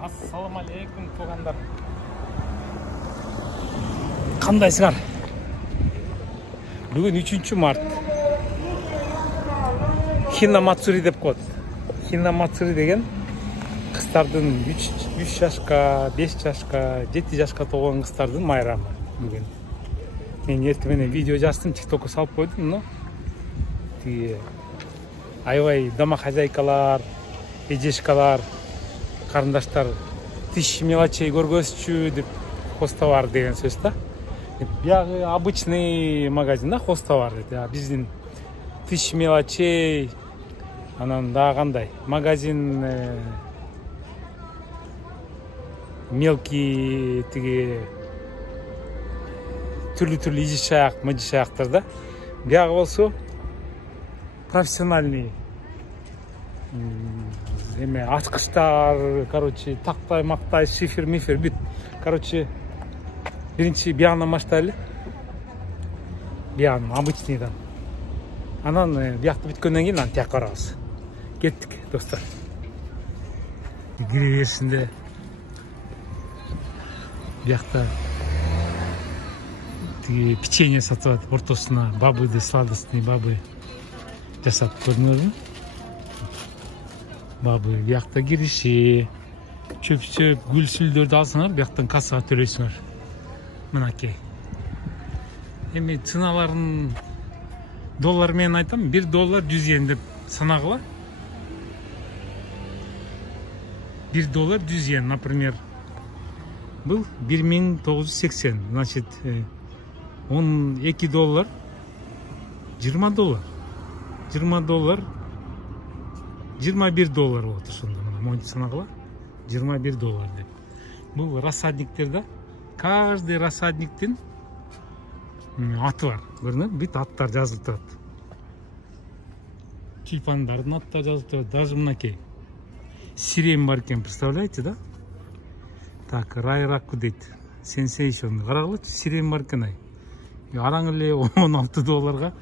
Ассаламу алейкум туғандар. Қандайсыңар? Бүгін 3 март. Хина Мацури деп қойды. Хина Мацури деген қыздардың 3 жашқа, 5 жашқа, 7 жашқа толған қыздардың майрамы бүгін. Мен ертемен видео жаздым, TikTokқа салып қойдым, но аябай дома хозяйкалар, эжешкалар, қарындаштар 1000 мелочей көргөзчү деп хостовар деген сөз да. Бияғы обычный магазин да, хостовар дейді. Биздин 1000 мелочей, анан да кандай магазин мелкий тиги түрлі иже шаяк, мыжы шаяктар да. Бияғы болсо профессиональный эме ачкычтар, короче, тактай, мактай, шифер, мифер, бүт. Короче, биринчи бияны маштайлы. Бияны обычныйдан. Анан биякты бүткөндөн кийин анан тияк барабыз. Кеттик, достор. Кире беришинде биякта тиги печенье сатып атат, ортосуна бабыды, сладостный бабы жасап көрдүңөрбү? Бабы биякта кириши, чөп-чөп, гүл-сүлдөрдү алсаңар, бияктан кассага төлөйсүңөр. Мынакей. Эми цыналарын доллар менен айтам, $1 100 йен деп санагыла. $1 100 йен, например, был 1980, значит, $12 $20. $20 $21 болот ошондо, мончу санагыла. $21 деп. Бул рассадниктерде каждый рассадниктин аты бар. Көрдүңбү? Бүт аттар жазылып турат. Тюльпандардын аттары жазылып турат. Даже мынакей сирень бар экен, представляете, да? Так, Райраку дейт. Sensation. Карагылычы, сирень бар экен ай. Араң эле $16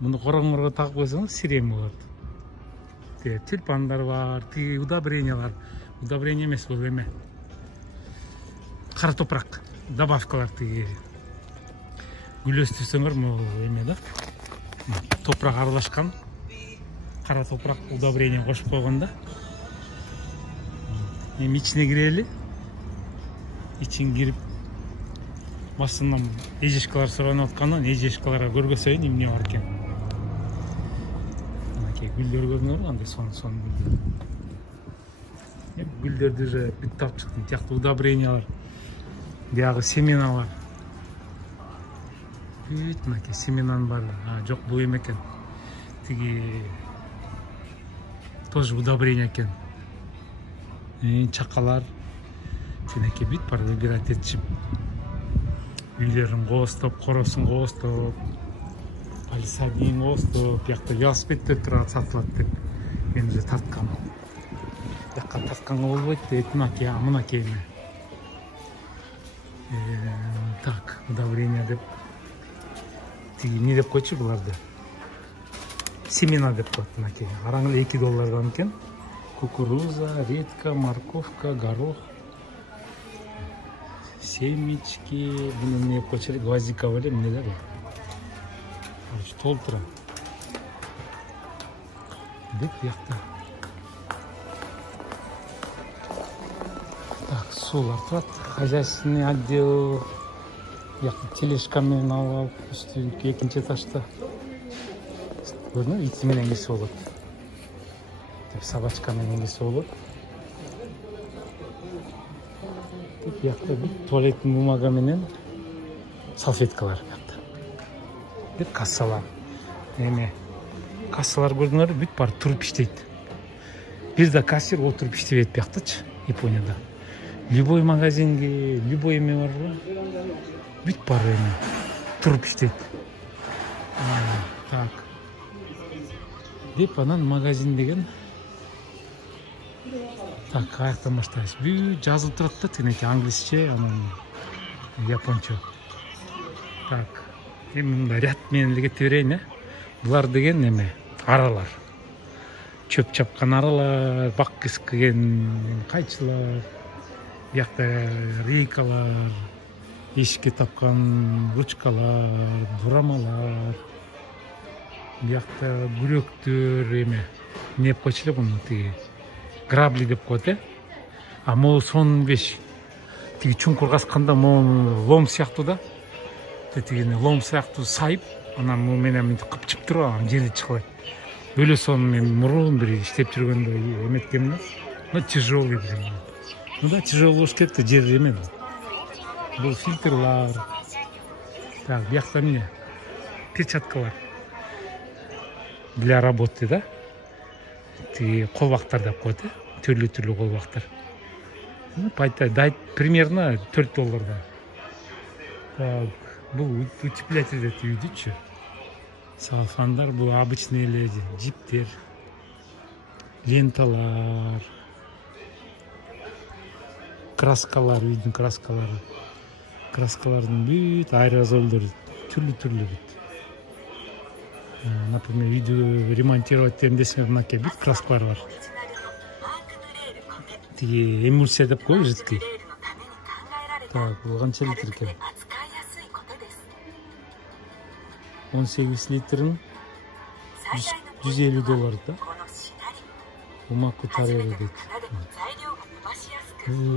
муну короңорго тагып койсоңуз сирень болот. Тюльпандар бар, тиги удобрениялар. Удобрение эмес, бул эме. Кара топурак, добавкалар тиги. Гүл өстүрсөңөр могу эме да. Топурак аралашкан. Кара топурак удобрение кошуп койгонда. Эми ичине кирели. Ичин кирип башынан эжешкалар суранып аткандан эжешкаларга көргөзөйүн эмне бар экен. Мынакей гүлдөр көрүнөбү, андай сон гүлдөр. Гүлдөрдү уже бүт таап чыктым. Тиякта удобрениялар, биягы семеналар. Бүт мынакей семенан бар. Жок, бул эме экен. Тиги тоже удобрение экен. Чакалар. Тинеке бүт бар, выбирать этчип. Үйлерин коостоп, коросун коостоп, палисадин коостоп, биякта велосипеддер турат, сатылат деп мен уже тарткам. Бияка тартканга болбойт дейт, мынакей эме. Так, удобрение деп. Тиги эмне деп койчу буларды? Семена деп коет мынакей. Араң эле $2 экен. Кукуруза, редька, морковка, горох. Семечки, bunu ne yapacak? Gvazika var ya, neler var? Толтура. Деп бияқта. Так, сулар турат. Хозяйственный отдел. Бияқта тележкамен алып, үстүнкү экинчи этажда. Көрдүңбү? Ити менен кирсе болот. Деп собачка менен кирсе болот. Бияқта туалеттин бумага менен салфеткалар бияқта. Деп кассалар. Эме кассалар көрдүңөр, бүт бар туруп иштейт. Бир да кассир отуруп иштебейт бияқтачы, Японияда. Любой магазинге, любой эме барбы? Бүт бар эме туруп иштейт. Так. Деп анан магазин деген. Так, каяктан баштайбыз? Бүт жазылып турат да, тинеки англисче, анан япончо. Так, эми мында ряд менен эле кете берейин, э? Булар деген эме аралар. Чөп чапкан аралар, бак кескеген кайчылар, Биякта рейкалар, эшикке тапкан ручкалар, бурамалар. Биякта бүрөктөр эме. Не деп койчу эле муну тиги грабли деп коет, а могу сонун беш. Тиги чуңкур казканда могу лом сыяктуу да. Тигини лом сыяктуу сайып, анан могу менен мынтип кыпчып туруп анан жерди чыгабайт. Өлө сону мен мурун бир иштеп жүргөндө эметкем да. Но тяжелый блин. Ну да, тяжелый болуш керек да, жер эме. Бул фильтрлар. Так, биякта эмне? Перчаткалар. Для работы, да? Тиги колбактар деп коет, түрлүү колбактар. Ну, дайт примерно $4. Так, бул утеплятель үйдүчү. Салфандар, бул обычный эле жиптер, ленталар, краскалар, үйдүн краскалары. Краскалардын бүт аэрозолдору түрлүү бүт. Например, үйдү ремонтировать этем десеңер, мынакей бүт краскалар бар. Тиги эмульсия деп коет, жидкий. Так, бул канча литр экен? 18 литрин $150 да. Умаку тарелы дейт.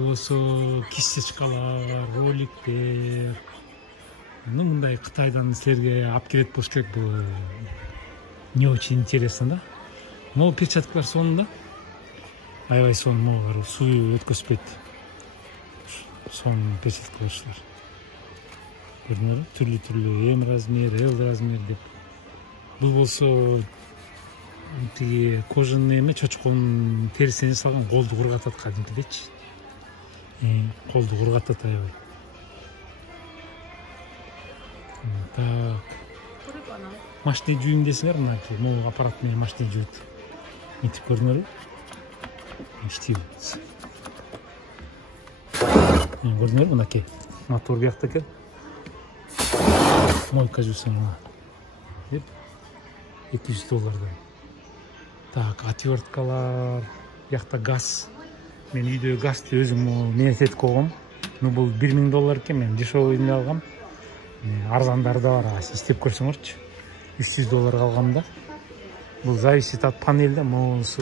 Осо кисточкалар, роликтер. Ну, мындай Кытайдан силерге алып келет болуш керек. Бул не очень интересно, да? Могу перчаткалар сонун да. Аябай сонун, могу суу өткөзбөйт. Сонун перчаткалар. Көрдүңөрбү? Түрлүү М размер, Л размер деп. Бул болсо тиги кожаный эме, чочконун терисинен жасалган, колду кургатат кадимкидечи. Колду кургатат аябай. Так. Машина жууйм десеңер, мынакей, могу аппарат менен машина жуут. Мынтип көрдүңөрбү? Иштейт. Көрдүңөрбү, мынакей. Мотор биякта экен. Мойка жуусаң деп $200. Так, отверткалар, биякта газ. Мен үйдө газды өзүм менетет койгом. Ну, бул $1000 экен, мен дешевыйын алгам. Арзандары да бар, иштеп көрсөңөрчү. $300 алгам да. Бул зависит от панельде, моусу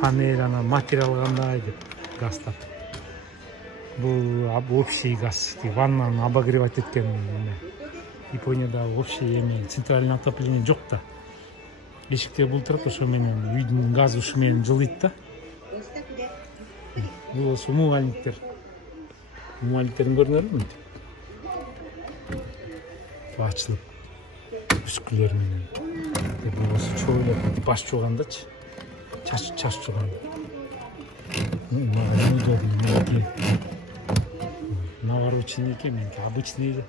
панель ана материал кандай деп газдап. Бул общий газ, ваннаны обогревать эткен эме. Японияда общий эме центральный отопление жок да. Эшикте бул турат, ошо менен үйдүн газ ушу менен жылыйт да. Бул умывальниктер. Умывальниктерин көрдүңөрбү? Ачылып үскүлөр менен. Бул чойлоп баш жуугандачы. Чач жууганда. Навороченный экен, меники обычный эле.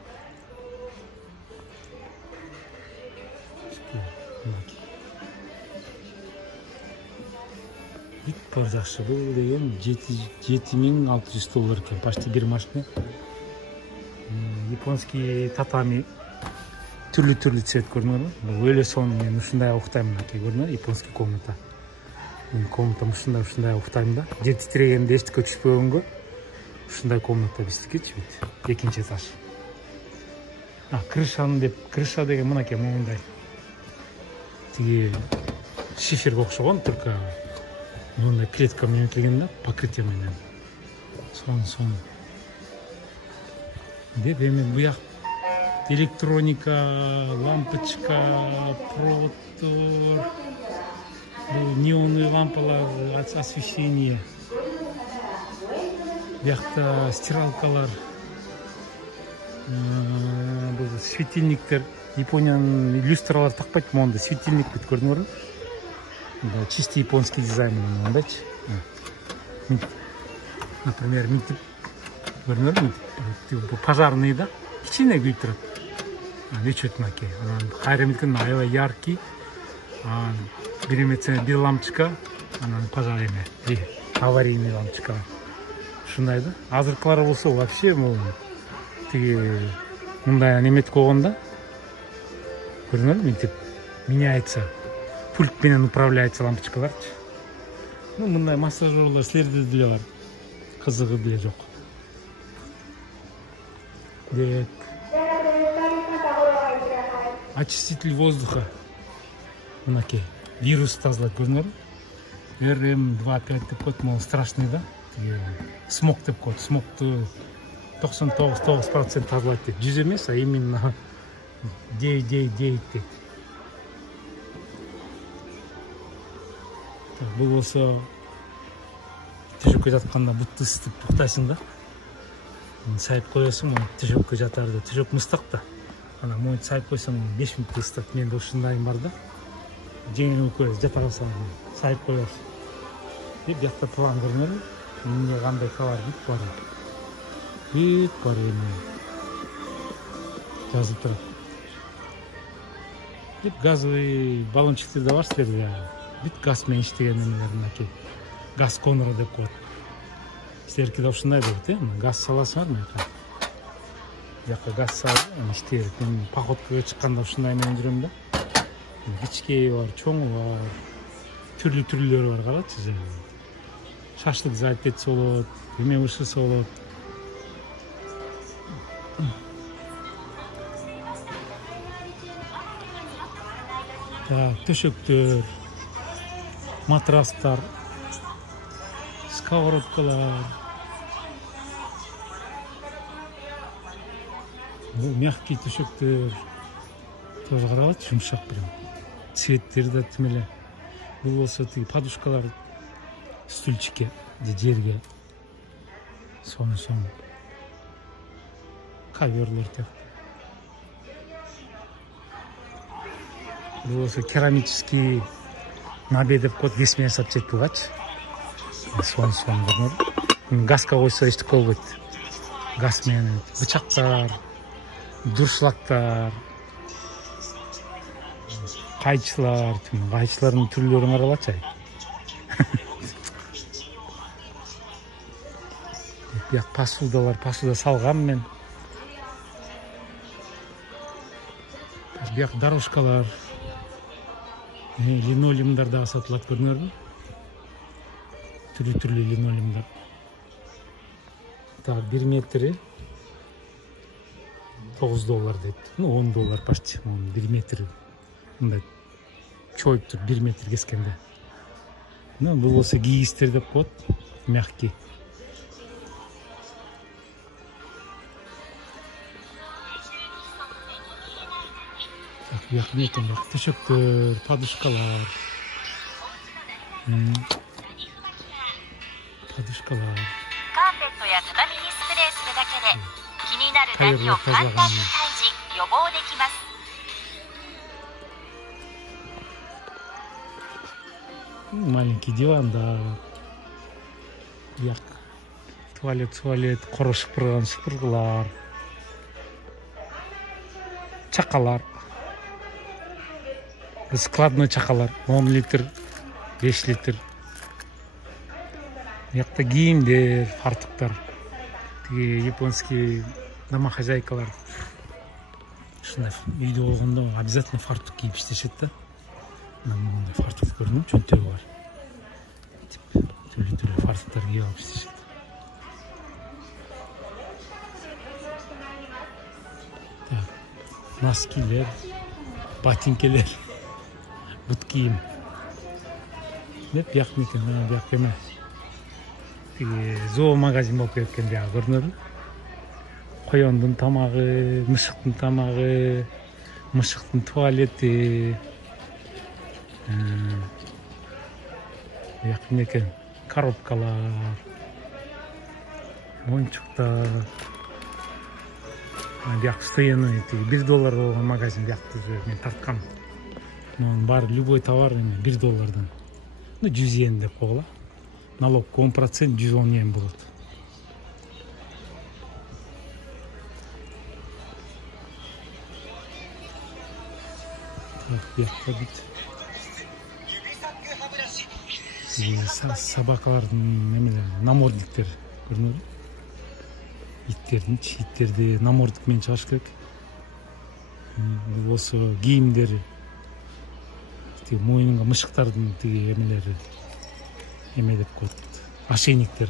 Бүт бар жакшы. Бул деген $7600 экен, почти бир машина. Японский татами. Түрлүү цвет көрдүңөрбү? Бул өлө сонун, мен ушундай уктайм, мынакей көрдүңөр, японский комната. Мен комнатам ушундай уктайм да. Жер титирегенде эчтеке түшпөгөнгө. Ушундай комната биздикичи бүт. Экинчи этаж. Крыша деген мынакей моундай. Тиги шиферге окшогон, только мындай клетка менен келген да, покрытие менен. Сонун. Деп эми буяк электроника, лампочка, проводтор, неонный лампалар, освещение. Биякта стиралкалар, светильниктер. Япониянын люстралар такпайт, монда светильник бүт көрдүңөрбү? Чисто японский дизайн мондайчы. Например, мынтип көрдүңөрбү? Пожарный да, кичине күйүп турат. Өчөт мынакей. Анан кайрымдыкын аябай яркий. Бир лампочка, анан пожар эме, аварийный лампочка. Ушундай да. Азыркылары болсо вообще тиги мындай неметип койгондо. Көрдүңөрбү, мынтип меняется. Пульт менен управляется лампочкаларчы. Ну, мындай массажерлар силерде деле бар. кызыгы деле жок. Деп очиститель воздуха. Мынакей вирус тазалайт, көрдүңөрбү? РМ25 деп коет, могу страшный да. Смог деп коет. Смогту 99% тазалайт дейт. 100 эмес, а именно 999 дейт. Бул болсо төшөккө жатканда бутты ысытып туктайсың да. Сайып коесуң, төшөккө жатарда. Төшөк мыстак да. Ана моюнту сайып койсоң 5 мүнөттө ысытат. Менде ушундайым бар да. Жеңиң көрөсүң, жата калсаң сайып коесуң. Деп бияқта план көрүнөрбү? Эмне кандай товар бүт бар. Бүт бар эми. Жазып турат. Деп газовый баллончиктер да бар силерде. Бүт газ менен иштеген эмелер мынакей. Газ конуру деп коет. Силерки да ушундай болот, газ саласыңар мына. Бияка газ салып, иштейт. Мен походкага чыкканда ушундай менен жүрөм да. Кичкеи бар, чоңу бар. Түрлүү-түрлүүлөрү бар, карачы. Шашлык зальтец болот, эме ушусы болот. Төшөктөр, матрастар, сковородкалар. Бул мягкий төшөктөр. Тоже карабат, жумшак прям. Цветтери да тимеле. Бул болсо тиги подушкалар стульчикке, жерге. Сону коверлер тек. Бул болсо керамический набе деп коет, вес менен сатып жетип булгачы. Сону көрүнөр. Газга койсо эчтеке болбойт. Газ менен бычактар, дуршлактар, кайчылар, кайчылардын түрлөрүн каралачы. Бияк посудалар, посуда салган мен. Бияк дорожкалар, линолеумдар да сатылат, көрүнөрбү? Түрлүү линолеумдар. Так, 1 метри $9 дейт. $10 почти. 1 метр. Мындай чоюп туруп 1 метр кескенде. Бул болсо кийгистер деп коет, мягкий. Бияк метен бак, төшөктөр, подушкалар. Подушкалар. カーペットや畳にスプレーするだけで気になるダニを簡単に退治、予防できます。Маленький диван, да. Бияк туалет, коро шыпырган шыпыргылар. Чакалар. Складной чакалар, 10 литр, 5 литр. Бияқта кийимдер, фартуктар. Тиги японский домохозяйкалар. Ушундай үйдө болгондо обязательно фартук кийип иштешет да. Мындай фартук көрдүм, чөнтөгү бар. Түрлүү фартуктар кийип алып иштешет. Носкилер, ботинкелер, бут кийим. Деп бияк мекен, бияк эме. Зоомагазин болуп кеткен бияк, көрдүңөрбү? Коёндун тамагы, мышыктын тамагы, мышыктын туалети. Бияк мекен, коробкалар, ойынчуктар. Бияк стоянный $1 болгон магазин биякты мен тарткам. Бар любой товар $1. 100 йен деп койгула. Налог 10%, 110 йен болот. Биякта бит. Собакалардын эмелери, намордниктер көрүнөбү? Иттерди намордник менен чыгыш керек. Бул болсо кийимдери. Тиги мойнунга мышыктардын тиги эмелери. Эме деп коет. Ошейниктер.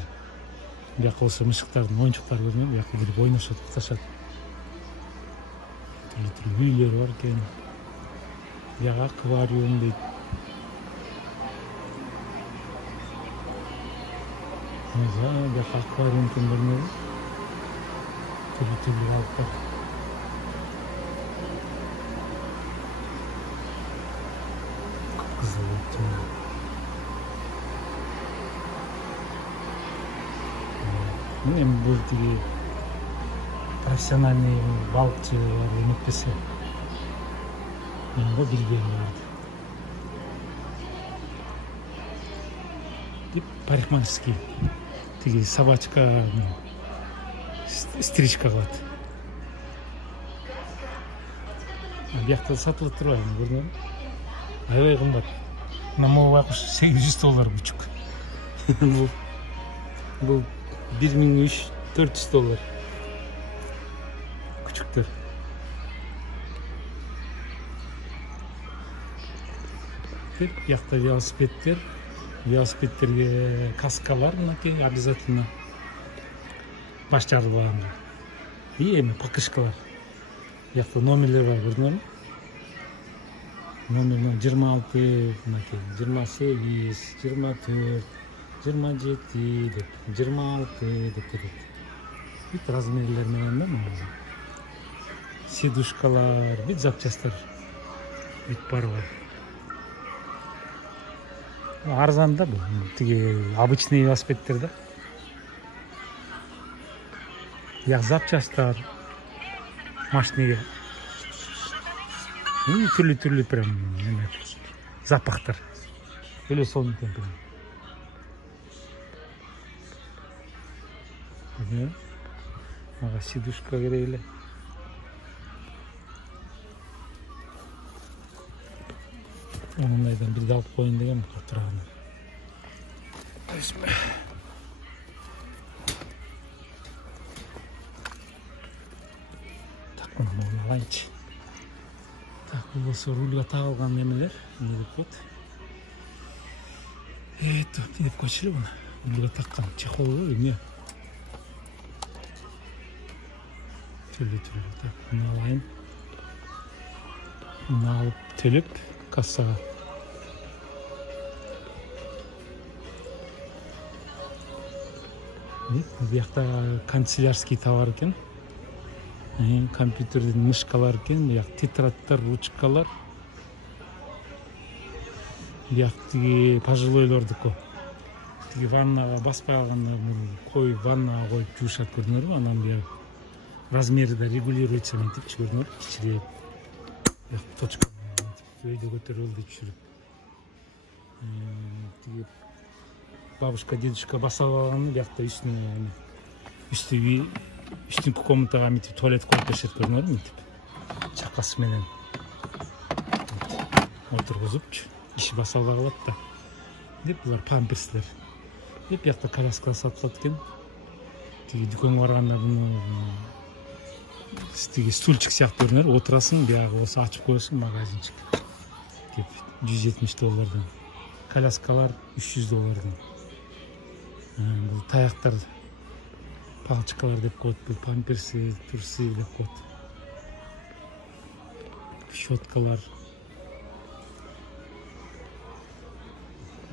Бияққа болса мышықтардың ойыншықтары көрінеді. Бияққа келіп ойнашады, құташады. Түрлі үйлер бар екен. Бияққа аквариум дейді. Бияққа аквариум екен көрінеді. Түрлі балықтар. Қызыл өтті. Мен бұл теге профессиональный балықшылар өтпесе. Мен ғой білгенім барды. Деп парикмахерский. Теге собачка, стрижка қылады. Бияқта сатылып тұр ғой, көрдің бе? Аябай қымбат. Намал байқұш $800 бүчік. Бұл $1300. Küçüktür. Яқта велосипедтер. Велосипедтерге каскалар обязательно. Баш жарылған. И эми покрышкалар. Яқта номерлер бар, көрдің бе? Номер 26, 28, 24, 27 деп, 26 деп кетеді. Бүт размерлер менен да мына. Сидушкалар, бүт запчастар. Бүт бар бар. Арзан да бұл. Теге обычный велосипедтер да. Яқ запчастар. Машинеге. Түрлі прям запахтар. Өлі соны темпен. Маға сидушка керейлі. Оныңайдан бірді алып қойын деген қақтырағына. Так, оны алайыншы. Так, бұл осы рульға тағылған немелер. Не деп қойды? Не деп қойшылы бұны? Рульға таққан чехолы не? Түрлі. Так, бұны алайын. Бұны алып төліп кассаға. Бұяқта канцелярский товар екен. Компьютерден мышкалар екен. Бұяқ тетрадтар, ручкалар. Бұяқ теге пожилойлордыкі. Теге ваннаға баспай алғанда қой ваннаға қойып жуышат көрдіңдер ме? Анан бұяқ размері да регулируется мен тек көрдіңдер. Кішіреп. Бұяқ точка. Өйді көтерілді түсіріп. Бабушка, дедушка басалып алғанын бұяқта үстіңгі комнатаға метіп туалет қойып бершет көрінер метіп. Чақасы менен отырғызып, іші басалып алады да. Деп бұлар памперслер. Деп бұяқта коляскалар сатылады екен. Теге дүкенге барғанда стульчик сияқты көрінер. Отырасың, бұяғы осы ашып қойысың магазинчик. $170. Коляскалар $300. Бұл таяқтар, палчыкалар деп қойды. Бұл памперсы, турсы деп қойды. Щеткалар.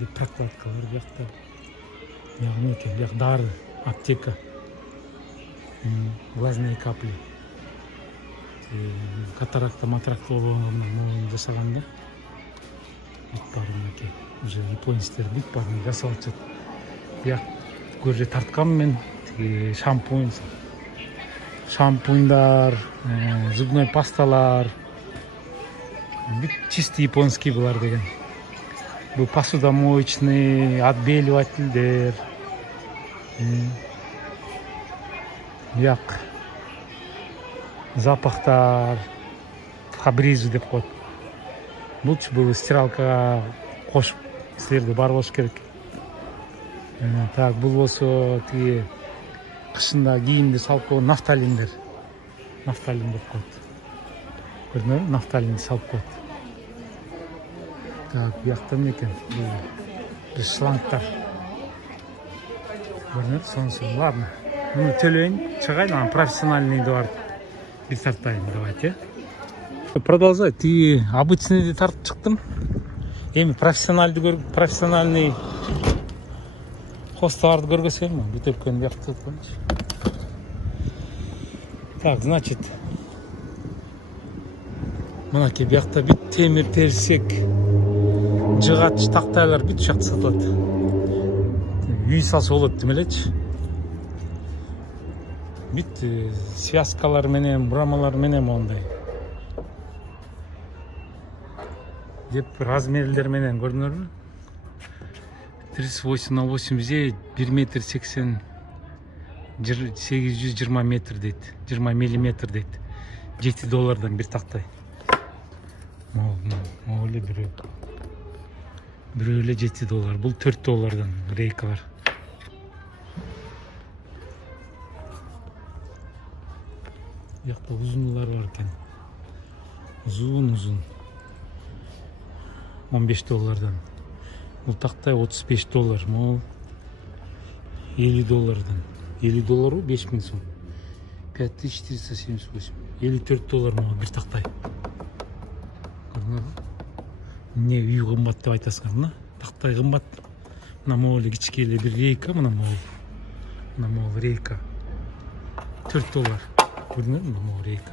Прокладкалар бұяқта. Бұяқ дары, аптека. Глазные капли. Катаракта, матракта болғанға жасағанда. Бүт барын әке. Уже японистер бүт барын жасалып жатыр. Бұяқ көрже тартқан мен шампуньдар, зубной пасталар. Бүт чисто японский бұлар деген. Бұл посудомоечный, отбеливательдер. Бұяқ запахтар, фабризу деп қойды. Бұл стиралкаға қошып сілерді бар болшы керек. Так, бұл осы қышында киімді салып қойды. Нафталиндер. Нафталин деп қойды. Көрдіңдер? Нафталинді салып қойды. Так, бұяқта не екен? Бұл шлангтар. Көрінеді, сонысы. Ладно. Мұны төлейін, шығайын, ана профессиональныйды бар. Bir тартайын, давайте. Продолжай. Ты обычный тартып шықтым. Эми профессиональный хосталарды көргөсөйм, бүтөпкөн бияктып койчу. Так, значит, мынакей биякта бүт темир терсек, жыгач тактайлар бүт жакта сатылат. Үй салса болот деп элечи. Бүт связкалар менен, бурамалар менен мондай. Деп размерлер менен көрдүңөрбү? 38 на 8 1 метр 80 820 метр дейт, 20 миллиметр дейт. $7 bir takтай. Öyle biri. Biri öyle $7. Bu $4 reykalar. Yakta uzunlar varken. Uzun. $15. Bu taktay $35. Mol $50. $50 5000 сом. 5478. $54 mol bir taktay. Не үй кымбат деп айтасыңар, мына тактай кымбат. Мына могу кичкейле бир рейка, мына могу рейка. $4. Көрдүңөрбү, мына могу рейка.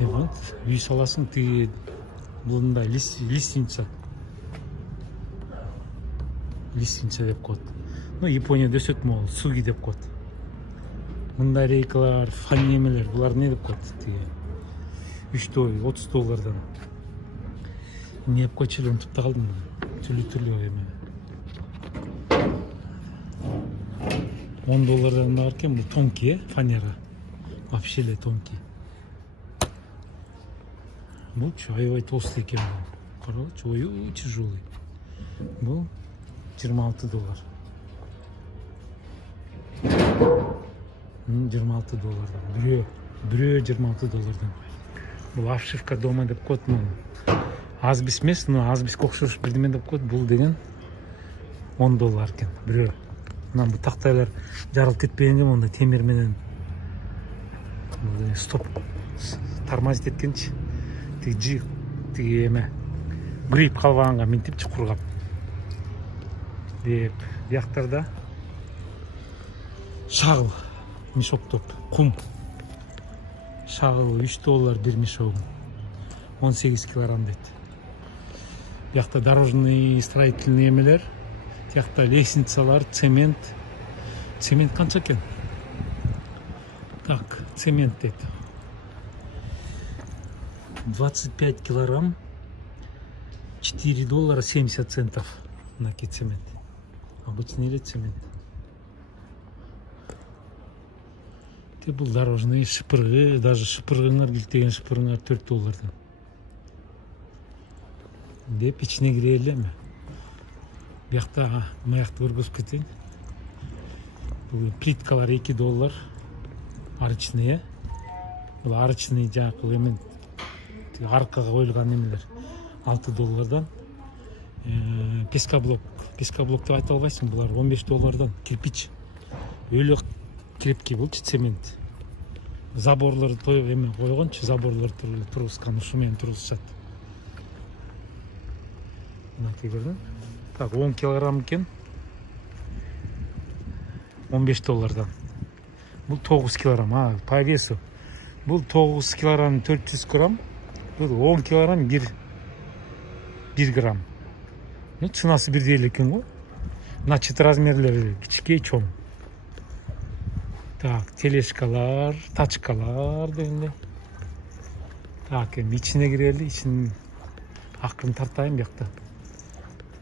Вот, үй саласың, тиги мындай лестница. Лестница деп коет. Ну, Японияда өсөт могу, суги деп коет. Мындай рейкалар, фанемелер, булар не деп коет? $30. Не деп койчу эле, унутуп да калдым. Түрлүү эме. $10 бар экен, бул тонкий, фанера. Вообще эле тонкий. Бул аябай толстый экен бул. Карабачы, ой, тяжелый. Бул $26. $26. Бирөө $26. Бул обшивка дома деп коет. Азбис эмес, азбиске окшош бирдеме деп коет. Бул деген $10 экен. Бирөө. Мына бул тактайлар жарылып кетпегенге мондай темир менен стоп тормозит эткенчи. Тиги эме грип калбаганга минтипчи кургап. Деп, бияктарда шагыл мешоктоп, кум. Шагыл $3 бир мешогу. 18 килограмм дейт. Биякта дорожный строительный эмелер, биякта лестницалар, цемент. Цемент канча экен? Так, цемент дейт. 25 килограмм, $4.70 на цемент. Обычный или цемент. Те был дорожный шыпыргы, даже шыпыргыңар килтеген шыпыргыңар $4. Деп ичине кире элеме. Биякта маякты көргөзүп кетейин. Бул плиткалар $2. Арычные. Бул арычный жакы эмен аркага коюлган эмелер $6. Пескоблок деп айта албайсың, булар $15. Кирпич. Өлө крепкий болчу цемент. Заборлор эме койгончу, заборлор тургузган, ушу менен тургузушат. Мынакей көрдүң? Так, 10 килограмм экен. $15. Бул 9 килограмм, по весу. Бул 9 килограмм 400 грамм. Бул 10 килограмм 1 грамм. Ну, ценасы бирдей эле экен го. Значит, размерлери кичикей, чоң. Так, тележкалар, тачкалар дегенде. Так, ичине кирели, ичин акырын тартайын биякта.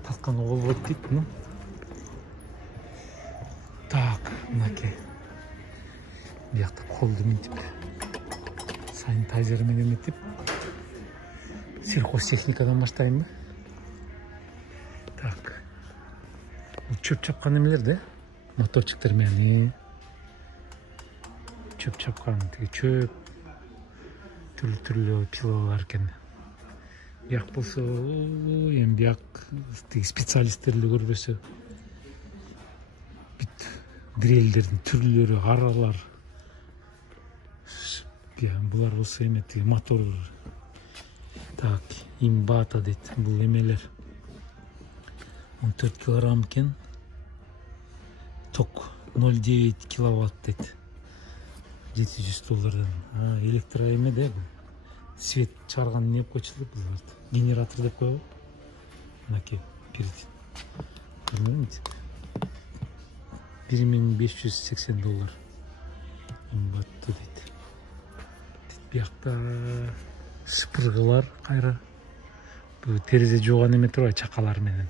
Тартканга болбойт дейт, ну. Так, мынакей. Биякта колду минтип, санитайзер менен этип, сельхозтехникадан баштайынбы? Так. Чөп чапкан эмелер да? Моторчиктер менен. Чөп чапкан, чөп. Түрлүү пилалар экен. Бияк болсо эми бияк тиги специалисттерди көрбөсө бүт дрелдердин түрлөрү, аралар. Булар болсо эме тиги мотор. Так, имбата дейт бул эмелер. 14 килограмм экен. Ток 0,9 киловатт дейт. $700. Электро эме да бул. Свет чарган не деп койчу буларды. Генератор деп коебу. Мынакей перед. $1580. Имбатты дейт. Биякта сыпыргылар кайра. Бул терезе жууган эме турбайбы, чакалар менен.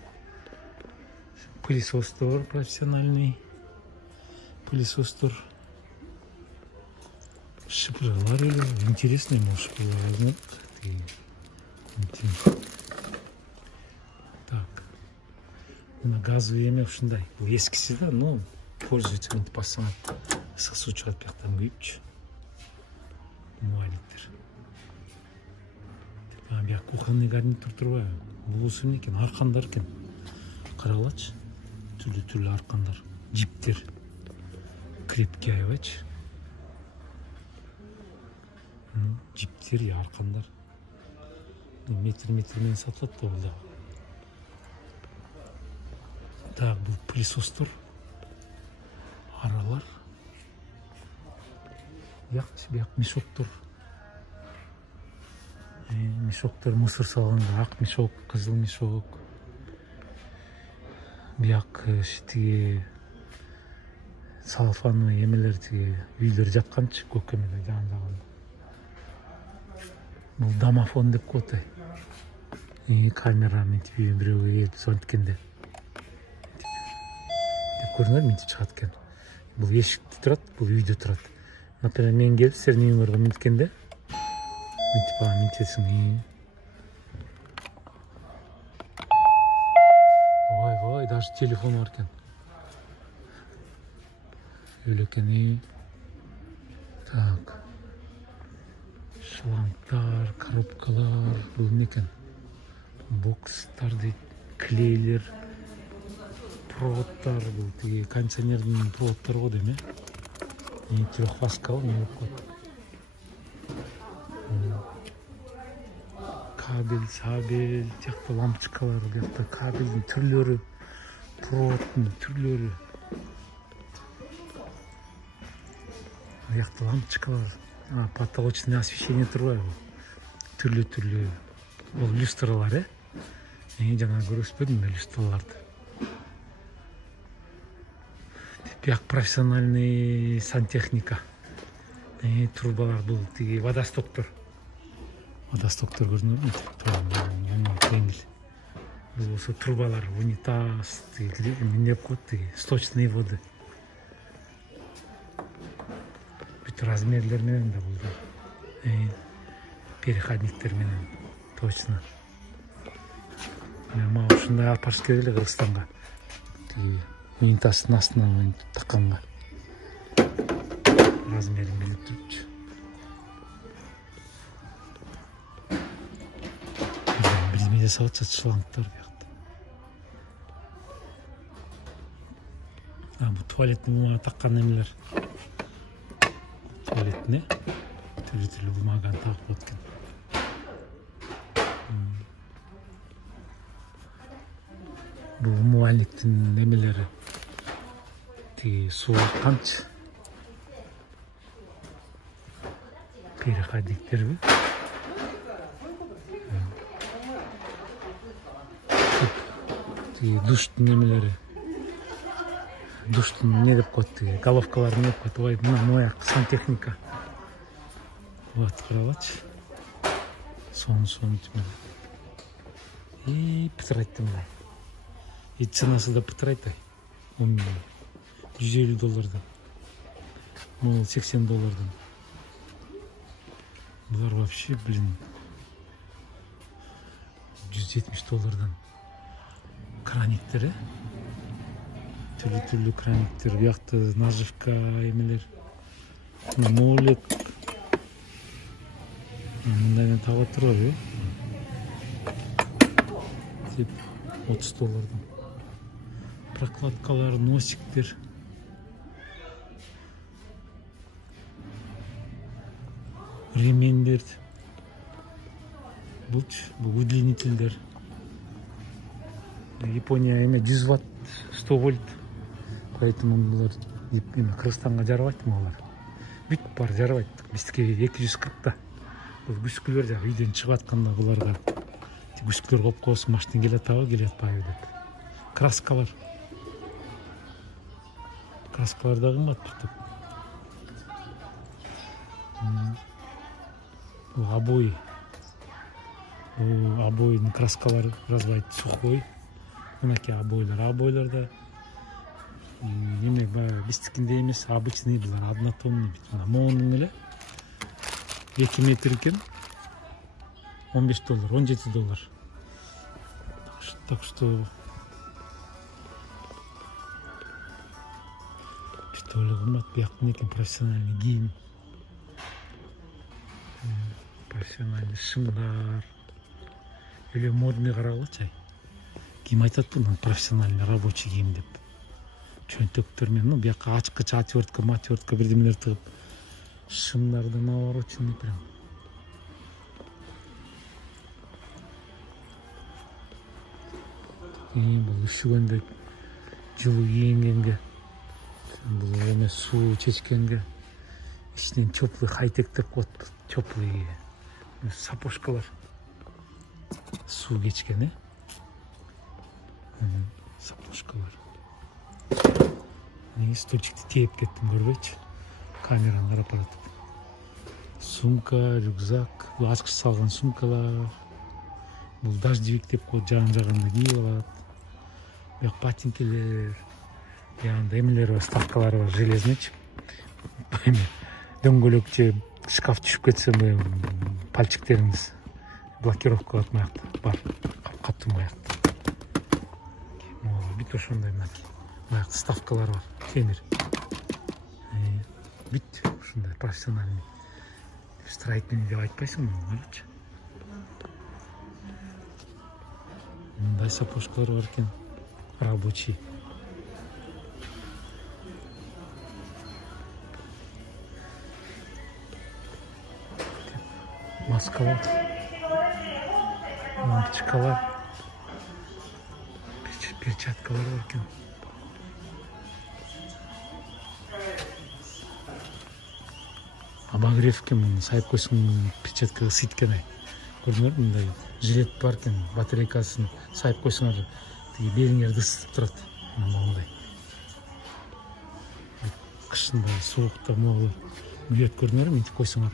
Пылесостор, профессиональный пылесостор. Шыпыргалар эле интересный, может, шыпыргалар. Так. Мына газовый эме ушундай. Бул эскиси да, но пользуется мынтип бассаңар ысык суу чыгат бияктан күйүпчү. Умывальниктер. Бияк кухонный гарнитур турбайбы? Булусу эмне экен? Аркандар экен. Карагылачы. Түрлүү аркандар. Жиптер. Крепкий аябайчы. Жиптер, аркандар. Метр менен сатылат да бул. Так, бул пылесостор. Аралар. Бияк мешоктор. Мешоктор мусор салганга, ак мешок, кызыл мешок. Бияк тиги салфанный эмелер тиги үйлөр жатканчы, көк эмелер жан-жагында. Бул домофон деп коет. Камера мынтип бирөөгө келип звонткенде. Деп көрүңөр мынтип чыгат экен. Бул эшикте турат, бул үйдө турат. Например, мен келип сиздердин үйүңөргө минткенде минтесиң. Вай, даже телефон бар экен. Өлө экен. Так. Шлангтар, коробкалар, бул эмне экен? Бокстар дейт, клейлер, проводтар, бул тиги кондиционердин проводтору го дейм, трехфаскалы, не коет. Кабель, сабель, тиякта лампочкалар, тиякта кабелдин түрлөрү, проводдун түрлөрү. Тиякта лампочкалар, потолочное освещение турбайбы? Түрлүү. Бул люстралар, жана көрүшпөдүм люстраларды. Бияк профессиональный сантехника. Трубалар, бул тиги водостоктор. Водостоктор көрдүңөрбү? Жеңил. Бул болсо трубалар, унитаз, эмне деп коет, тиги сточные воды. Бүт размерлер менен да бул. Переходниктер менен. Точно. Мен мага ушундай алып барыш керек эле Кыргызстанга. Тиги унитаздын астына такканга. Размерин билип турчу. Билмей жасап атышат шлангтар биякта. Бул туалеттин бумага таккан эмелер. Туалетине түрлүү бумаганы тагып коет экен. Бул умывальниктин эмелери. Тиги суу акканчы. Переходниктерби? Тиги душтун эмелери. Душтун эмне деп коет, тиги головкалар эмне деп коет. Ой, мына сантехника. Вот, карагылачы. Сону тиме. Пытрайт мына. Ценасы да пытрайт. $150. Могул $80. Булар вообще, $170. Краниктер, Түрлүү краниктер, биякта наживка эмелер. Молек. Мындай таба турбайбы? деп $30. Прокладкалар, носиктер. Ремендер. Бұл удлинительдер. Япония эме 100 Вт, 100 вольт. Поэтому булар Кыргызстанга жарабайт булар. Бүт бар жарабайт. Биздики 240 Бұл күшкүлөр жагы үйдөн чыгып атканда буларга күшкүлөр коюп коесуң, машина келе атабы, келе атпайбы деп. Краскалар. Краскалар да кымбат бир. Бұл обои. Обоинин краскалары разбайт, сухой. Мынакей обойларда эме биздикиндей эмес, обычный булар, однотонный бит. Моонун эле 2 метр экен. $15, $17. Так что Bitoli кымбат, бияктын экен профессиональный кийим. Профессиональный шымдар. Эле модный карагылчы. Ким айтат бул профессиональный рабочий кийим деп. Чөнтөктөр менен бияка ачкыч, отвертка, матвертка бирдемелер тыгып, шымдарды навороченный прям. Бул üşүгөндө, жылуу кийингенге, бул эме суу чечкенге, ичинен теплый хай-тек деп коет, теплый сапожкалар. Суу кечкен, сапожкалар. Стульчикти тээп кеттим, көрбөйчү. Камераны карап баратып. Сумка, рюкзак, бул ачкыч салган сумкалар. Бул дождевик деп коет, жаан жаганда кийип алат. Бияк ботинкелер, янда эмелер бар, ставкалары бар, железнычы. Дөңгөлөк же шкаф түшүп кетсе, пальчиктериңиз блокировка кылат маякта бар, каптуу маякта. Бүт ошондой маякта ставкалар бар, темир. Бүт ушундай профессиональный. Строительный деп айтпайсың, карачы. Мындай сапожкалар бар экен, рабочий. Маскалар, лампочкалар, перчаткалар бар экен. Обогрев экен, сайып койсоң перчатка ысыйт экен. Көрдүңөр, мындай жилет бар экен, батарейкасын сайып койсоңор, тиги белиңерди ысытып турат. Мындай. Кышында, соокта могу күйөт, көрдүңөр, мынтип койсоңор.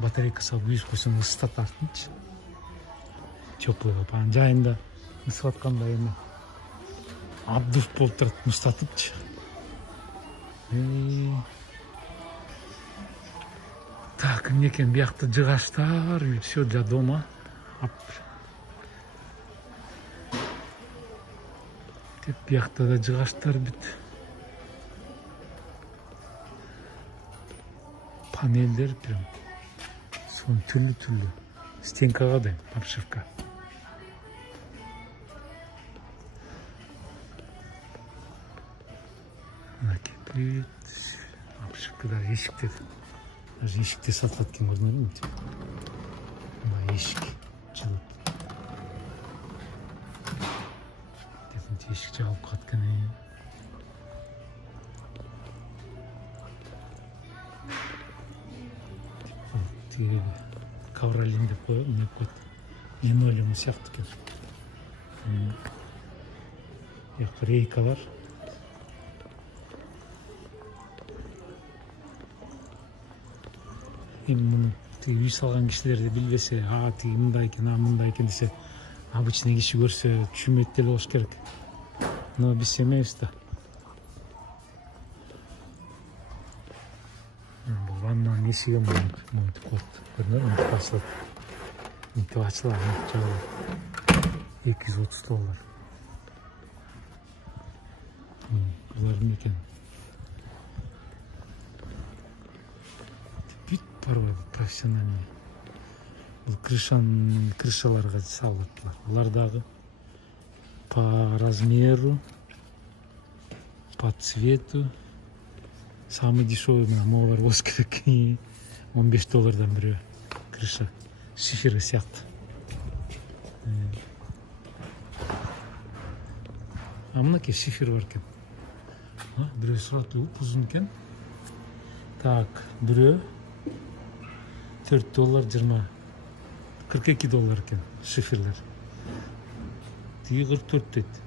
Батарейка салып күйүп койсоң ысытат артынчы. Теплый кылып, анан жайында ысып атканда эми обдув болуп турат, ыстатыпчы. Так, эмне экен, биякта жыгачтар, все для дома. Деп биякта да жыгачтар бүт. Панелдер прям. Сон түрлүү. Стенкага да обшивка. Мынакей бүт обшивкада эшиктер. Даже эшикте сатылат экен, көрдүңөрбү? Мына эшик жылып. Десинче эшик жабылып калат экен. Тиги ковролин деп коет. Линолеум сыяктуу экен. Бияка рейкалар. Эми үй салган кишилерди билбесе, тиги мындай экен, мындай экен десе, обычный киши көрсө түшүнбөйт деле болуш керек. Но биз эмес да. Бул ваннанын эшиги мынтип коет. Көрдүңөрбү? Мынтип ачылат. Мынтип ачылат, мынтип жабылат. $230. Булар эмне экен? Профессиональный. Бұл крышаларға салыптылар. Олар дағы по размеру, по цвету. Самый дешевый мына болуш керек. 15 доллардан бирөө крыша шифері сияқты. А мынакей шифер бар екен. Бирөө суратты узун екен. Так, бирөө 4 доллар 42 доллар екен шиферлер. Тиги 44 дейт.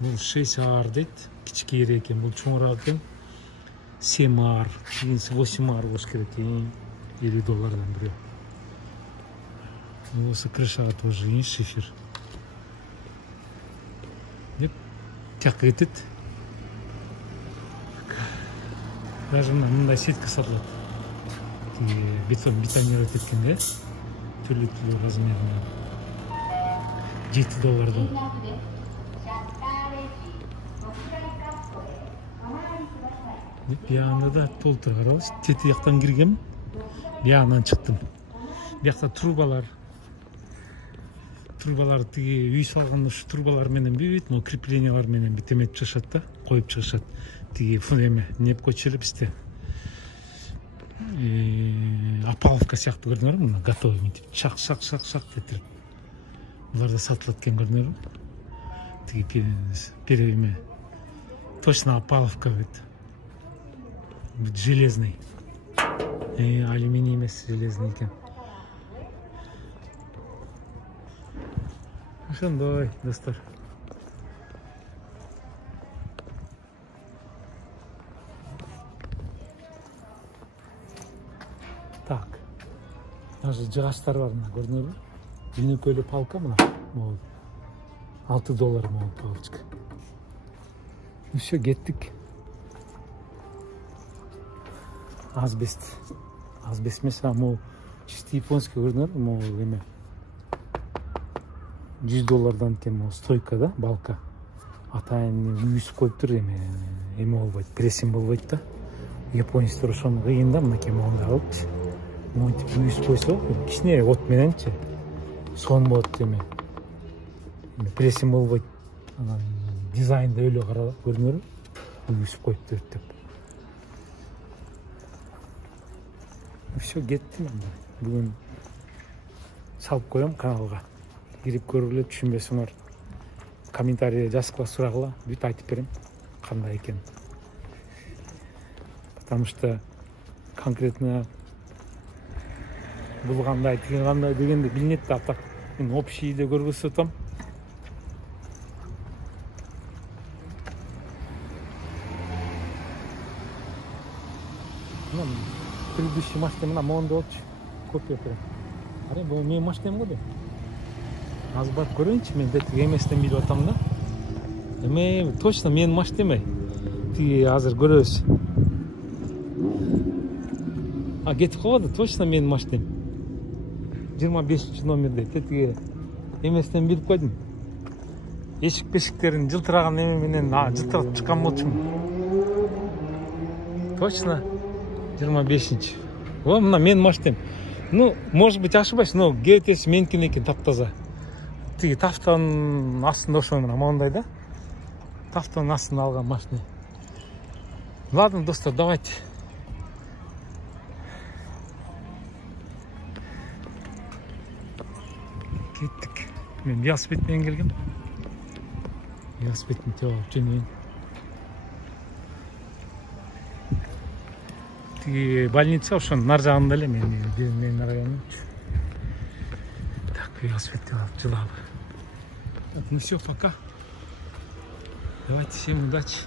Бул 6 ар дейт. Кичикейирээк экен, бул чоңураак экен. 7 ар, 8 ар болуш керек. 50 доллардан бирөө. Осы крышага тоже есть шифер. Деп тияққа кетет. Даже мындай сетка сатылат. Бетонировать еткен, да? Түрлі размерінен. 7 доллардан. Бияғында да толтыр қаралаш. Теті яқтан кіргем. Бияғынан шықтым. Бияқта трубалар тиги үй салган ушу трубалар менен бүт, но креплениялар менен бүт эметип чыгышат да, коюп чыгышат. Тиги эме неп көчүрүп бизде. Апаловка сыяктуу көрдүңөрбү? Мына готовый мынтип шак детирип. Булар да сатылат экен көрдүңөрбү? Тиги переме. Точно Апаловка бүт. Бүт железный. Алюминий эмес, железный экен. Ошондой, достор. Так. Даже жыгачтар бар мына, көрдүңөрбү? Жөнөкөйлүү палка мына. 6 доллар могу палочка. Все, кеттик. Азбест эмес, могу чисто японский көрдүңөрбү? Могу эме 100 доллардан экен стойка да, балка. Атайын үйүсүп коюптур, эме болбойт, прессинг болбойт да. Японецтер ошону кыйын да, мынакей моундай кылыпчы. Монтип үйүсүп койсо, кичине от мененчи сонбойт эме. Прессинг болбойт. Анан дизайнда өлө карап көрдүңөрбү? Үйүсүп коюптур деп. Все, кеттим анда. Бүгүн салып коем каналга. Кирип көргүлө, түшүнбөсөңөр комментарийде жазгыла, сурагыла, бүт айтып берем кандай экен. Потому что конкретно бул кандай, тиги кандай дегенде билинет да, так мен общийде көргөзүп атам. Предыдущий машина монда болчу, копия берем. Аре, бул менин машинам го да. Аз барып көрөйүнчү, мен детик эместен билип атам да. Эме точно менин машинам эмей. Тиги азыр көрөбүз. Кетип калбады, точно менин машинам. 25 номерде тетиги эместен билип койдум. Эшик-бешиктерин жылтыраган эме менен жылтыратып чыккан болчумун. Точно 25. О, мына менин машинам. Ну, может быть, ошибаюсь, но ГТС меникин экен, таптаза. Тиги тафтанын астында ошо мына мондай да. Тафтанын астында алган машина. Ладно, достор, давайте. Кеттик. Мен велосипед менен келгем. Велосипедин теуп алып жөнөйүн. Тиги больница ошонун нар жагында эле, менин районум. Так, велосипед теуп алып жылалы. Ну все, пока. Давайте, всем удачи.